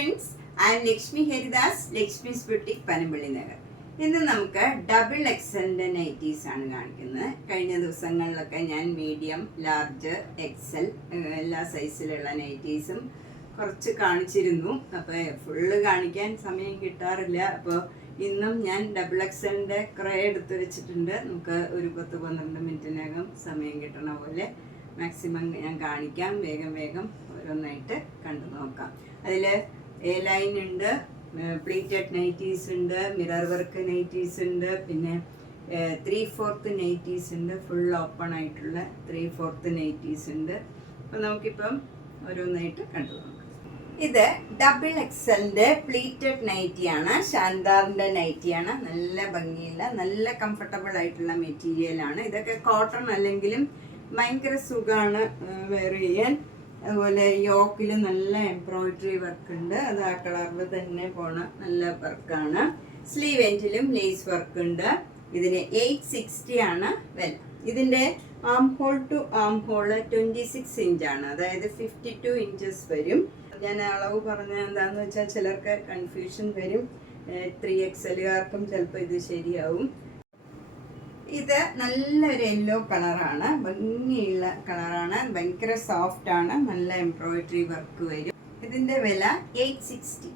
friends, I am Lakshmi Heridas, Lakshmi's Boutique, Panambali Nagar. ഇന്ന് നമുക്ക് double എക്സലിൻ്റെ nighties ആണ് കാണിക്കുന്നത്. കഴിഞ്ഞ ദിവസങ്ങളിലൊക്കെ ഞാൻ മീഡിയം, ലാർജ്, എക്സൽ എല്ലാ സൈസിലുള്ള നൈറ്റീസും കുറച്ച് കാണിച്ചിരുന്നു. അപ്പോൾ ഫുള്ള് കാണിക്കാൻ സമയം കിട്ടാറില്ല. അപ്പോൾ ഇന്നും ഞാൻ ഡബിൾ എക്സലിൻ്റെ കുറേ എടുത്ത് വെച്ചിട്ടുണ്ട്. നമുക്ക് ഒരു 10-12 മിനിറ്റിനകം സമയം കിട്ടണ പോലെ മാക്സിമം ഞാൻ കാണിക്കാം. വേഗം ഓരോന്നായിട്ട് കണ്ടു നോക്കാം. അതിൽ എ ലൈൻ ഉണ്ട്, പ്ലീറ്റഡ് നൈറ്റീസ് ഉണ്ട്, മിറർ വർക്ക് നൈറ്റീസ് ഉണ്ട്, പിന്നെ 3/4 നൈറ്റീസ് ഉണ്ട്, ഫുൾ ഓപ്പൺ ആയിട്ടുള്ള 3/4 നൈറ്റീസ് ഉണ്ട്. അപ്പോൾ നമുക്കിപ്പം ഓരോന്നായിട്ട് കണ്ടു നോക്കാം. ഇത് ഡബിൾ എക്സലിൻ്റെ പ്ലീറ്റഡ് നൈറ്റിയാണ്, ഷാൻദാറിൻ്റെ നൈറ്റിയാണ്. നല്ല ഭംഗിയില്ല, നല്ല കംഫർട്ടബിൾ ആയിട്ടുള്ള മെറ്റീരിയലാണ്. ഇതൊക്കെ കോട്ടൺ അല്ലെങ്കിലും ഭയങ്കര സുഖമാണ് വെയർ ചെയ്യാൻ. അതുപോലെ യോക്കിൽ നല്ല എംബ്രോയിഡറി വർക്ക് ഉണ്ട്, അത് ആ കളറിൽ തന്നെ പോണ നല്ല വർക്കാണ്. സ്ലീവ് എൻഡിലും ലേസ് വർക്ക് ഉണ്ട്. ഇതിന് 860 ആണ് വില. ഇതിൻ്റെ arm hole to arm hole 26 ഇഞ്ചാണ്, അതായത് 52 ഇഞ്ചസ് വരും. ഞാൻ അളവ് പറഞ്ഞ എന്താണെന്ന് വെച്ചാൽ ചിലർക്ക് കൺഫ്യൂഷൻ വരും. 3XLകാർക്കും ചിലപ്പോൾ ഇത് ശരിയാവും. ഇത് നല്ലൊരു യെല്ലോ കളറാണ്, ഭംഗിയുള്ള കളറാണ്, ഭയങ്കര സോഫ്റ്റ് ആണ്, നല്ല എംബ്രോയിഡറി വർക്ക് വരും. ഇതിൻ്റെ വില 860.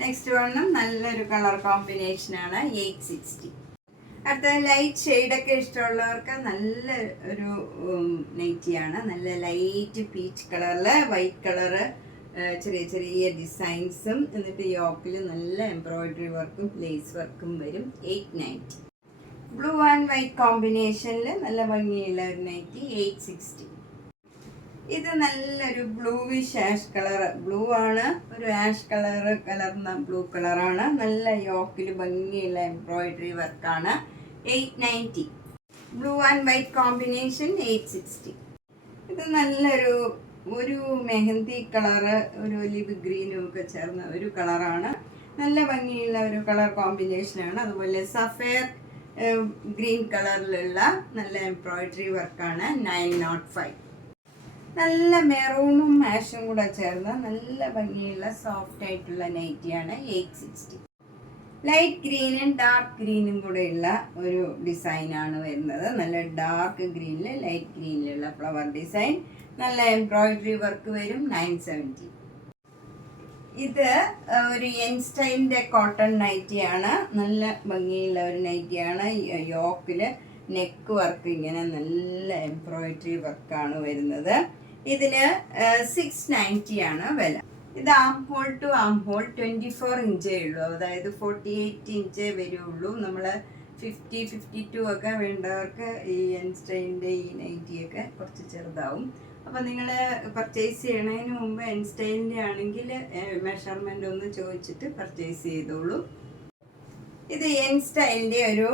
നെക്സ്റ്റ് വണ്ണം നല്ലൊരു കളർ കോമ്പിനേഷനാണ്, 860. അടുത്ത ലൈറ്റ് ഷെയ്ഡൊക്കെ ഇഷ്ടമുള്ളവർക്ക് നല്ല ഒരു നൈറ്റിയാണ്. നല്ല ലൈറ്റ് പീച്ച് കളറിൽ വൈറ്റ് കളറ്, ചെറിയ ഡിസൈൻസും, എന്നിട്ട് യോക്കിൽ നല്ല എംബ്രോയിഡറി വർക്കും ലേസ് വർക്കും വരും. 890. ബ്ലൂ ആൻഡ് വൈറ്റ് കോമ്പിനേഷനിൽ നല്ല ഭംഗിയുള്ള ഒരു നൈറ്റി, 860. ഇത് നല്ലൊരു ബ്ലൂവിഷ് ആഷ് കളർ, ബ്ലൂ ആണ്, ഒരു ആഷ് കളർ കലർന്ന ബ്ലൂ കളറാണ്. നല്ല യോക്കിൽ ഭംഗിയുള്ള എംബ്രോയിഡറി വർക്കാണ്, 890. Blue and white combination 860. ഇത് നല്ലൊരു മെഹന്തി കളറ്, ഒരു ഒലിവ് ഗ്രീനും ഒക്കെ ചേർന്ന ഒരു കളറാണ്. നല്ല ഭംഗിയുള്ള ഒരു കളർ കോമ്പിനേഷനാണ്. അതുപോലെ സഫയർ ഗ്രീൻ കളറിലുള്ള നല്ല എംബ്രോയിഡറി വർക്കാണ്, 905. നല്ല മെറൂണും ആഷും കൂടെ ചേർന്ന നല്ല ഭംഗിയുള്ള സോഫ്റ്റ് ആയിട്ടുള്ള നൈറ്റിയാണ്, 860. ലൈറ്റ് ഗ്രീനും ഡാർക്ക് ഗ്രീനും കൂടെയുള്ള ഒരു ഡിസൈനാണ് വരുന്നത്. നല്ല ഡാർക്ക് ഗ്രീനിൽ ലൈറ്റ് ഗ്രീനിലുള്ള ഫ്ലവർ ഡിസൈൻ, നല്ല എംബ്രോയിഡറി വർക്ക് വരും, 970. ഇത് ഒരു യെൻ സ്റ്റൈലിൻ്റെ കോട്ടൺ നൈറ്റിയാണ്. നല്ല ഭംഗിയുള്ള ഒരു നൈറ്റിയാണ്. യോക്കിൽ നെക്ക് വർക്ക് ഇങ്ങനെ നല്ല എംബ്രോയിഡറി വർക്കാണ് വരുന്നത്. ഇതിന് 690 ആണ് വില. ഇത് arm hole to arm hole 24 ഇഞ്ചേ ഉള്ളൂ, അതായത് 48 ഇഞ്ചേ വരുള്ളൂ. നമ്മൾ 50-52 ഒക്കെ വേണ്ടവർക്ക് ഈ യെൻ സ്റ്റൈലിൻ്റെ ഈ നൈറ്റിയൊക്കെ കുറച്ച് ചെറുതാവും. അപ്പോൾ നിങ്ങൾ പർച്ചേസ് ചെയ്യണതിന് മുമ്പ് എൻ സ്റ്റൈലിൻ്റെ ആണെങ്കിൽ മെഷർമെൻ്റ് ഒന്ന് ചോദിച്ചിട്ട് പർച്ചേസ് ചെയ്തോളൂ. ഇത് എൻ സ്റ്റൈലിൻ്റെ ഒരു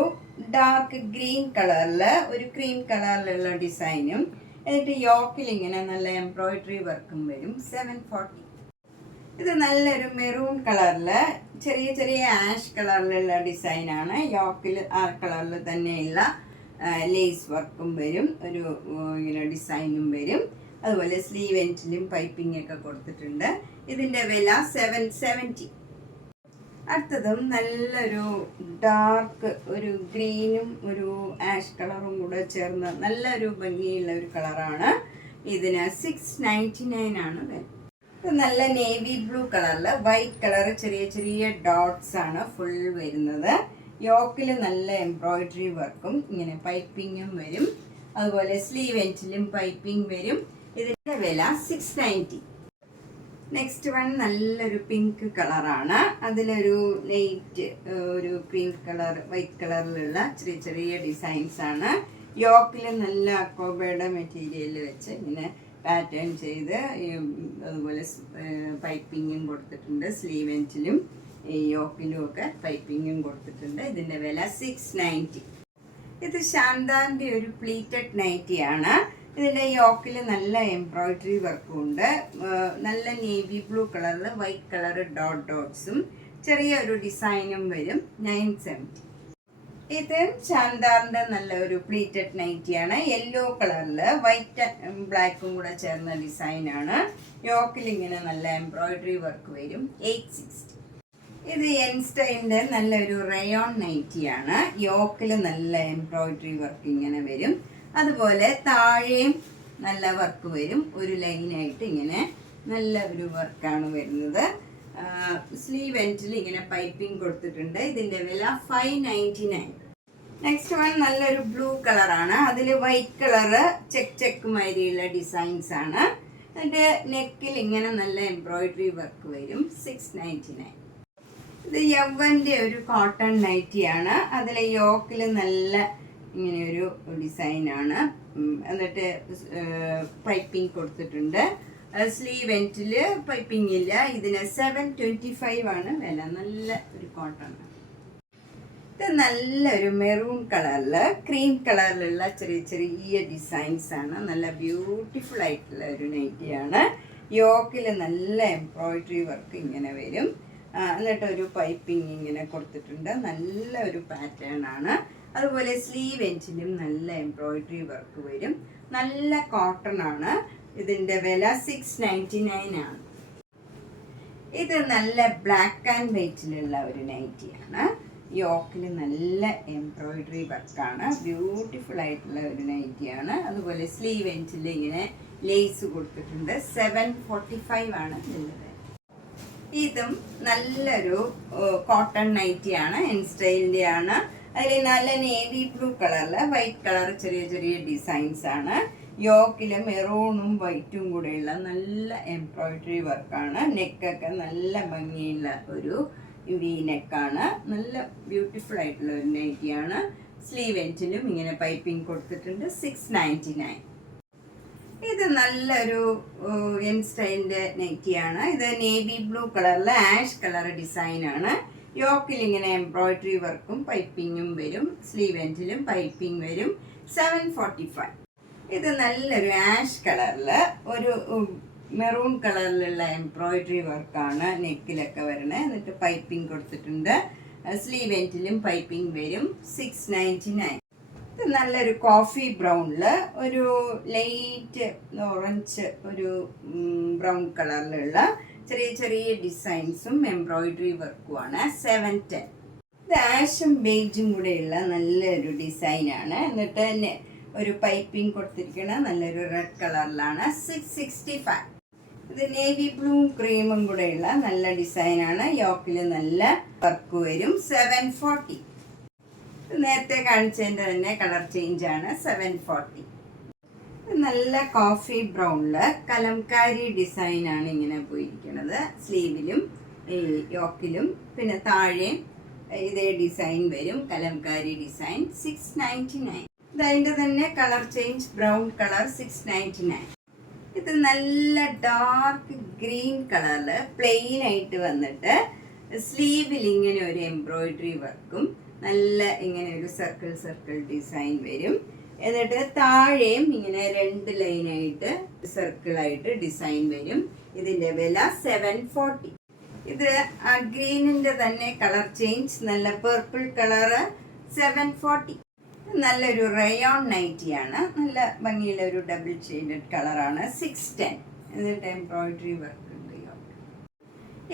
ഡാർക്ക് ഗ്രീൻ കളറിൽ ഒരു ക്രീം കളറിലുള്ള ഡിസൈനും, എന്നിട്ട് യോക്കിൽ ഇങ്ങനെ നല്ല എംബ്രോയിഡറി വർക്കും വരും, 740. ഇത് നല്ലൊരു മെറൂൺ കളറിൽ ചെറിയ ആഷ് കളറിലുള്ള ഡിസൈനാണ്. യോക്കിൽ ആ കളറിൽ തന്നെയുള്ള ലേസ് വർക്കും വരും, ഒരു ഇങ്ങനെ ഡിസൈനും വരും. അതുപോലെ സ്ലീവ് എൻഡിലും പൈപ്പിംഗ് ഒക്കെ കൊടുത്തിട്ടുണ്ട്. ഇതിൻ്റെ വില 770. അടുത്തതും നല്ലൊരു ഡാർക്ക് ഒരു ഗ്രീനും ഒരു ആഷ് കളറും കൂടെ ചേർന്ന് നല്ലൊരു ഭംഗിയുള്ള ഒരു കളറാണ്. ഇതിന് 699 ആണ് വില. ഇത് നല്ല നേവി ബ്ലൂ കളറിൽ വൈറ്റ് കളർ ചെറിയ ഡോട്ട്സ് ആണ് ഫുൾ വരുന്നത്. യോക്കിൽ നല്ല എംബ്രോയിഡറി വർക്കും ഇങ്ങനെ പൈപ്പിങ്ങും വരും. അതുപോലെ സ്ലീവ് എൻഡിലും പൈപ്പിംഗ് വരും. ഇതിൻ്റെ വില 690. നെക്സ്റ്റ് വൺ നല്ലൊരു പിങ്ക് കളറാണ്. അതിലൊരു ലൈറ്റ് ഒരു ക്രീം കളർ വൈറ്റ് കളറിലുള്ള ചെറിയ ഡിസൈൻസ് ആണ്. യോക്കിൽ നല്ല അക്കോബയുടെ മെറ്റീരിയൽ വെച്ച് ഇങ്ങനെ പാറ്റേൺ ചെയ്ത് അതുപോലെ പൈപ്പിങ്ങും കൊടുത്തിട്ടുണ്ട്. സ്ലീവ് എൻഡിലും യോക്കിലും ഒക്കെ പൈപ്പിങ്ങും കൊടുത്തിട്ടുണ്ട്. ഇതിൻ്റെ വില 690. ഇത് ഷാൻദാറിൻ്റെ ഒരു പ്ലീറ്റഡ് നൈറ്റിയാണ്. ഇതിൻ്റെ യോക്കിൽ നല്ല എംബ്രോയിഡറി വർക്കും ഉണ്ട്. നല്ല നേവി ബ്ലൂ കളറിൽ വൈറ്റ് കളർ ഡോട്ട്സും ചെറിയൊരു ഡിസൈനും വരും, 970. ഇത് ചാന്താറിന്റെ നല്ല ഒരു പ്ലീറ്റഡ് നൈറ്റിയാണ്. യെല്ലോ കളറിൽ വൈറ്റ് ബ്ലാക്കും കൂടെ ചേർന്ന ഡിസൈനാണ്. യോക്കിൽ ഇങ്ങനെ നല്ല എംബ്രോയിഡറി വർക്ക് വരും. 860. ഇത് എൻ സ്റ്റൈലിന്റെ നല്ലൊരു റയോൺ നൈറ്റിയാണ്. യോക്കിൽ നല്ല എംബ്രോയിഡറി വർക്ക് ഇങ്ങനെ വരും. അതുപോലെ താഴെയും നല്ല വർക്ക് വരും. ഒരു ലൈനായിട്ട് ഇങ്ങനെ നല്ല ഒരു വർക്കാണ് വരുന്നത്. സ്ലീവ് എൻഡിൽ ഇങ്ങനെ പൈപ്പിംഗ് കൊടുത്തിട്ടുണ്ട്. ഇതിന്റെ വില 599. നെക്സ്റ്റ് വൺ നല്ലൊരു ബ്ലൂ കളറാണ്. അതിൽ വൈറ്റ് കളറ് ചെക്ക് മാതിരിയുള്ള ഡിസൈൻസ് ആണ്. അതിന്റെ നെക്കിൽ ഇങ്ങനെ നല്ല എംബ്രോയിഡറി വർക്ക് വരും. 699. ഇത് യവ്വന്റെ ഒരു കോട്ടൺ നൈറ്റിയാണ്. അതിലെ യോക്കിൽ നല്ല ഇങ്ങനെ ഒരു ഡിസൈനാണ്. എന്നിട്ട് പൈപ്പിംഗ് കൊടുത്തിട്ടുണ്ട്. സ്ലീവ് എൻഡിൽ പൈപ്പിംഗ് ഇല്ല. ഇതിന് 725 ആണ് വില. നല്ല ഒരു കോട്ടൺ. ഇത് നല്ലൊരു മെറൂൺ കളറിൽ ക്രീം കളറിലുള്ള ചെറിയ ചെറിയ ഡിസൈൻസ് ആണ്. നല്ല ബ്യൂട്ടിഫുൾ ആയിട്ടുള്ള ഒരു നൈറ്റിയാണ്. യോക്കിൽ നല്ല എംബ്രോയിഡറി വർക്ക് ഇങ്ങനെ വരും. എന്നിട്ട് ഒരു പൈപ്പിംഗ് ഇങ്ങനെ കൊടുത്തിട്ടുണ്ട്. നല്ല ഒരു പാറ്റേൺ ആണ്. അതുപോലെ സ്ലീവ് എൻഡിലും നല്ല എംബ്രോയിഡറി വർക്ക് വരും. നല്ല കോട്ടൺ ആണ്. ഇതിന്റെ വില 699 ആണ്. ഇത് നല്ല ബ്ലാക്ക് ആൻഡ് വൈറ്റിലുള്ള ഒരു നൈറ്റിയാണ്. യോക്കിൽ നല്ല എംബ്രോയിഡറി വർക്കാണ്. ബ്യൂട്ടിഫുൾ ആയിട്ടുള്ള ഒരു നൈറ്റിയാണ്. അതുപോലെ സ്ലീവ് എൻഡിൽ ഇങ്ങനെ ലേസ് കൊടുത്തിട്ടുണ്ട്. 745 ആണ് ഇതിൻ്റെ. ഇതും നല്ലൊരു കോട്ടൺ നൈറ്റിയാണ്. എൻ സ്റ്റൈലിൻ്റെ ആണ്. അതിൽ നല്ല നേവി ബ്ലൂ കളറിൽ വൈറ്റ് കളർ ചെറിയ ചെറിയ ഡിസൈൻസ് ആണ്. യോക്കിൽ മെറൂണും വൈറ്റും കൂടെയുള്ള നല്ല എംബ്രോയിഡറി വർക്കാണ്. നെക്കൊക്കെ നല്ല ഭംഗിയുള്ള ഒരു വി നെക്കാണ്. നല്ല ബ്യൂട്ടിഫുൾ ആയിട്ടുള്ള ഒരു നൈറ്റിയാണ്. സ്ലീവ് എൻഡിലും ഇങ്ങനെ പൈപ്പിംഗ് കൊടുത്തിട്ടുണ്ട്. 699. ഇത് നല്ലൊരു എൻ സ്റ്റൈലിന്റെ നൈറ്റിയാണ്. ഇത് നേവി ബ്ലൂ കളറിൽ ആഷ് കളർ ഡിസൈനാണ്. യോക്കിൽ ഇങ്ങനെ എംബ്രോയിഡറി വർക്കും പൈപ്പിങ്ങും വരും. സ്ലീവ് എൻഡിലും പൈപ്പിംഗ് വരും. 745. ഇത് നല്ലൊരു ആഷ് കളറിൽ ഒരു മെറൂൺ കളറിലുള്ള എംബ്രോയിഡറി വർക്കാണ് നെക്കിലൊക്കെ വരണേ. എന്നിട്ട് പൈപ്പിംഗ് കൊടുത്തിട്ടുണ്ട്. സ്ലീവ് എൻഡിലും പൈപ്പിംഗ് വരും. 699. ഇത് നല്ലൊരു കോഫി ബ്രൗണില് ഒരു ലൈറ്റ് ഓറഞ്ച് ഒരു ബ്രൗൺ കളറിലുള്ള ചെറിയ ചെറിയ ഡിസൈൻസും എംബ്രോയിഡറി വർക്കുമാണ്. 710. ഇത് ആഷും ബേജും കൂടെയുള്ള നല്ലൊരു ഡിസൈനാണ്. എന്നിട്ട് ഒരു പൈപ്പിംഗ് കൊടുത്തിരിക്കുന്ന നല്ലൊരു റെഡ് കളറിലാണ്. 665. ഇത് നേവി ബ്ലൂ ക്രീമും കൂടെയുള്ള നല്ല ഡിസൈനാണ്. യോക്കിൽ നല്ല വർക്ക് വരും. 740. നേരത്തെ കാണിച്ചതിൻ്റെ തന്നെ കളർ ചേഞ്ച് ആണ്. 740. നല്ല കോഫി ബ്രൗണില് കലംകാരി ഡിസൈനാണ് ഇങ്ങനെ പോയിരിക്കുന്നത്. സ്ലീവിലും യോക്കിലും പിന്നെ താഴെയും ഇതേ ഡിസൈൻ വരും. കലംകാരി ഡിസൈൻ. 699. ഇത് അതിൻ്റെ തന്നെ കളർ ചേഞ്ച് ബ്രൗൺ കളർ. 699. ഇത് നല്ല ഡാർക്ക് ഗ്രീൻ കളറിൽ പ്ലെയിൻ ആയിട്ട് വന്നിട്ട് സ്ലീവിൽ ഇങ്ങനെ ഒരു എംബ്രോയിഡറി വർക്കും നല്ല ഇങ്ങനെ ഒരു സർക്കിൾ ഡിസൈൻ വരും. എന്നിട്ട് താഴെയും ഇങ്ങനെ 2 ലൈനായിട്ട് സർക്കിളായിട്ട് ഡിസൈൻ വരും. ഇതിന്റെ വില 740. ഇത് ആ ഗ്രീനിന്റെ തന്നെ കളർ ചേഞ്ച് നല്ല പർപ്പിൾ കളറ്. 740. നല്ലൊരു റയോൺ നൈറ്റിയാണ്. നല്ല ഭംഗിയുള്ള ഒരു ഡബിൾ ഷെയ്ഡഡ് കളറാണ്. 610. എന്നിട്ട് എംബ്രോയിഡറി വർക്ക് ഉണ്ട്.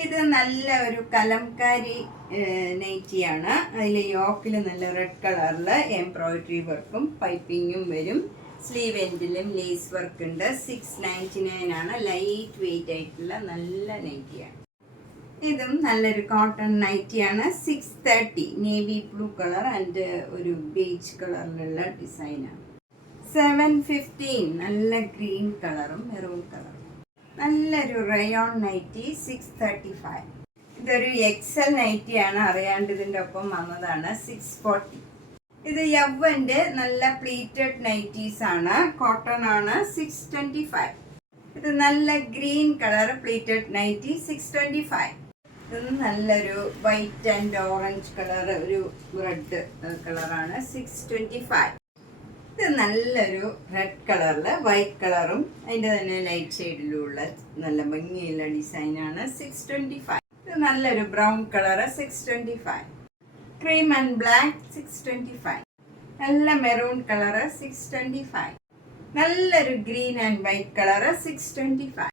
ഇത് നല്ല ഒരു കലംകാരി നൈറ്റിയാണ്. അതിൽ യോക്കിൽ നല്ല റെഡ് കളറിൽ എംബ്രോയിഡറി വർക്കും പൈപ്പിങ്ങും വരും. സ്ലീവ് എൻഡിലും ലേസ് വർക്ക് ഉണ്ട്. 699 ആണ്. ലൈറ്റ് വെയിറ്റ് ആയിട്ടുള്ള നല്ല നൈറ്റിയാണ്. ഇതും നല്ലൊരു കോട്ടൺ നൈറ്റിയാണ്. 630. നേവി ബ്ലൂ കളർ ആൻഡ് ഒരു ബേജ് കളറിലുള്ള ഡിസൈനാണ്. 715. നല്ല ഗ്രീൻ കളറും മെറൂൺ കളറും. നല്ലൊരു റയോൺ നൈറ്റി. 635. ഇതൊരു എക്സൽ നൈറ്റിയാണ്. അറിയാണ്ട് ഇതിൻ്റെ ഒപ്പം വന്നതാണ്. 640. ഇത് യവ്വന്റെ നല്ല പ്ലീറ്റഡ് നൈറ്റീസ് ആണ്. കോട്ടൺ ആണ്. 625. ഇത് നല്ല ഗ്രീൻ കളർ പ്ലീറ്റഡ് നൈറ്റി. 625. ഇത് നല്ലൊരു വൈറ്റ് ആൻഡ് ഓറഞ്ച് കളർ ഒരു റെഡ് കളറാണ്. 625. ഇത് നല്ലൊരു റെഡ് കളറിൽ വൈറ്റ് കളറും അതിൻ്റെ തന്നെ ലൈറ്റ് ഷെയ്ഡിലുള്ള നല്ല ഭംഗിയുള്ള ഡിസൈനാണ്. 625. ഇത് നല്ലൊരു brown colour. 625. Cream and black 625. നല്ല മെറൂൺ കളറ് 625. നല്ലൊരു ഗ്രീൻ ആൻഡ് വൈറ്റ് കളറ് 625.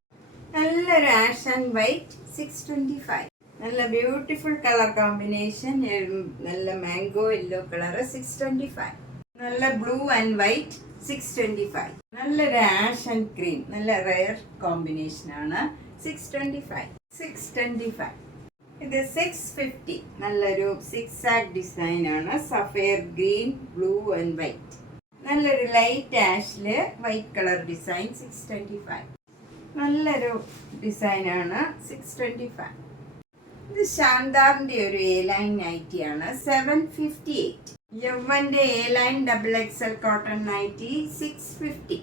നല്ലൊരു ആഷ് ആൻഡ് വൈറ്റ് 625. നല്ല ബ്യൂട്ടിഫുൾ കളർ കോമ്പിനേഷൻ, നല്ല മാംഗോ യെല്ലോ കളറ് 625. നല്ല ബ്ലൂ ആൻഡ് വൈറ്റ് 625. നല്ലൊരു ആഷ് ആൻഡ് ക്രീം, നല്ല റെയർ കോമ്പിനേഷൻ ആണ് 625. 625. ഇത് 650. നല്ലൊരു സിക്സാഗ് ഡിസൈൻ ആണ്, sapphire green, blue and white. നല്ലൊരു ലൈറ്റ് ആഷില് വൈറ്റ് കളർ ഡിസൈൻ 625. നല്ലൊരു ഡിസൈൻ ആണ് 625. ഇത് ശാന്താറിന്റെ ഒരു എ ലൈൻ നൈറ്റി ആണ് 758. യവ്വന്റെ A line XXL cotton nightie 650.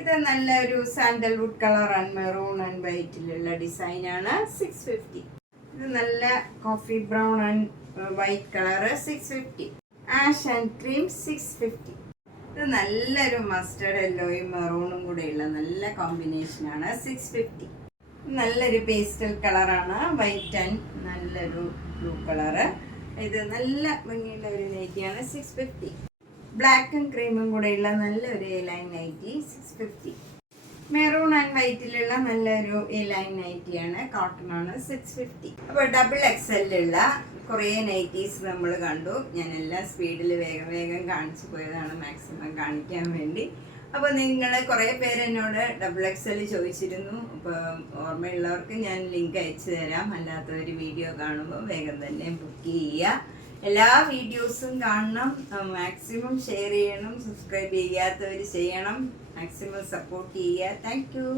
ഇത് നല്ലൊരു sandalwood colour and maroon and വൈറ്റിലുള്ള ഡിസൈൻ ആണ് 650. ഇത് നല്ല coffee brown and white colour 650. Ash and cream 650. ഇത് നല്ലൊരു മസ്റ്റർഡ് യെല്ലോയും മെറൂണും കൂടെയുള്ള നല്ല കോമ്പിനേഷൻ ആണ് 650. നല്ലൊരു പേസ്റ്റൽ കളറാണ്, വൈറ്റ് ആൻഡ് നല്ലൊരു ബ്ലൂ കളറ്. ഇത് നല്ല ഭംഗിയുള്ള ഒരു നൈറ്റിയാണ് 650. ബ്ലാക്കും ക്രീമും കൂടെയുള്ള നല്ലൊരു A line nightie 650. Maroon and വൈറ്റിലുള്ള നല്ലൊരു എ ലൈൻ നൈറ്റിയാണ്, കോട്ടൺ ആണ് 650. അപ്പോൾ XXLലുള്ള കുറേ നൈറ്റീസ് നമ്മൾ കണ്ടു. ഞാൻ എല്ലാം സ്പീഡിൽ വേഗം വേഗം കാണിച്ചു പോയതാണ്, മാക്സിമം കാണിക്കാൻ വേണ്ടി. അപ്പോൾ നിങ്ങൾ കുറേ പേര് എന്നോട് XXL ചോദിച്ചിരുന്നു. അപ്പോൾ ഓർമ്മയുള്ളവർക്ക് ഞാൻ ലിങ്ക് അയച്ചു തരാം, അല്ലാത്തവർ വീഡിയോ കാണുമ്പോൾ വേഗം തന്നെ ബുക്ക് ചെയ്യുക. എല്ലാ വീഡിയോസും കാണണം, മാക്സിമം ഷെയർ ചെയ്യണം, സബ്സ്ക്രൈബ് ചെയ്യാത്തവർ ചെയ്യണം, മാക്സിമം സപ്പോർട്ട് ചെയ്യുക. Thank you.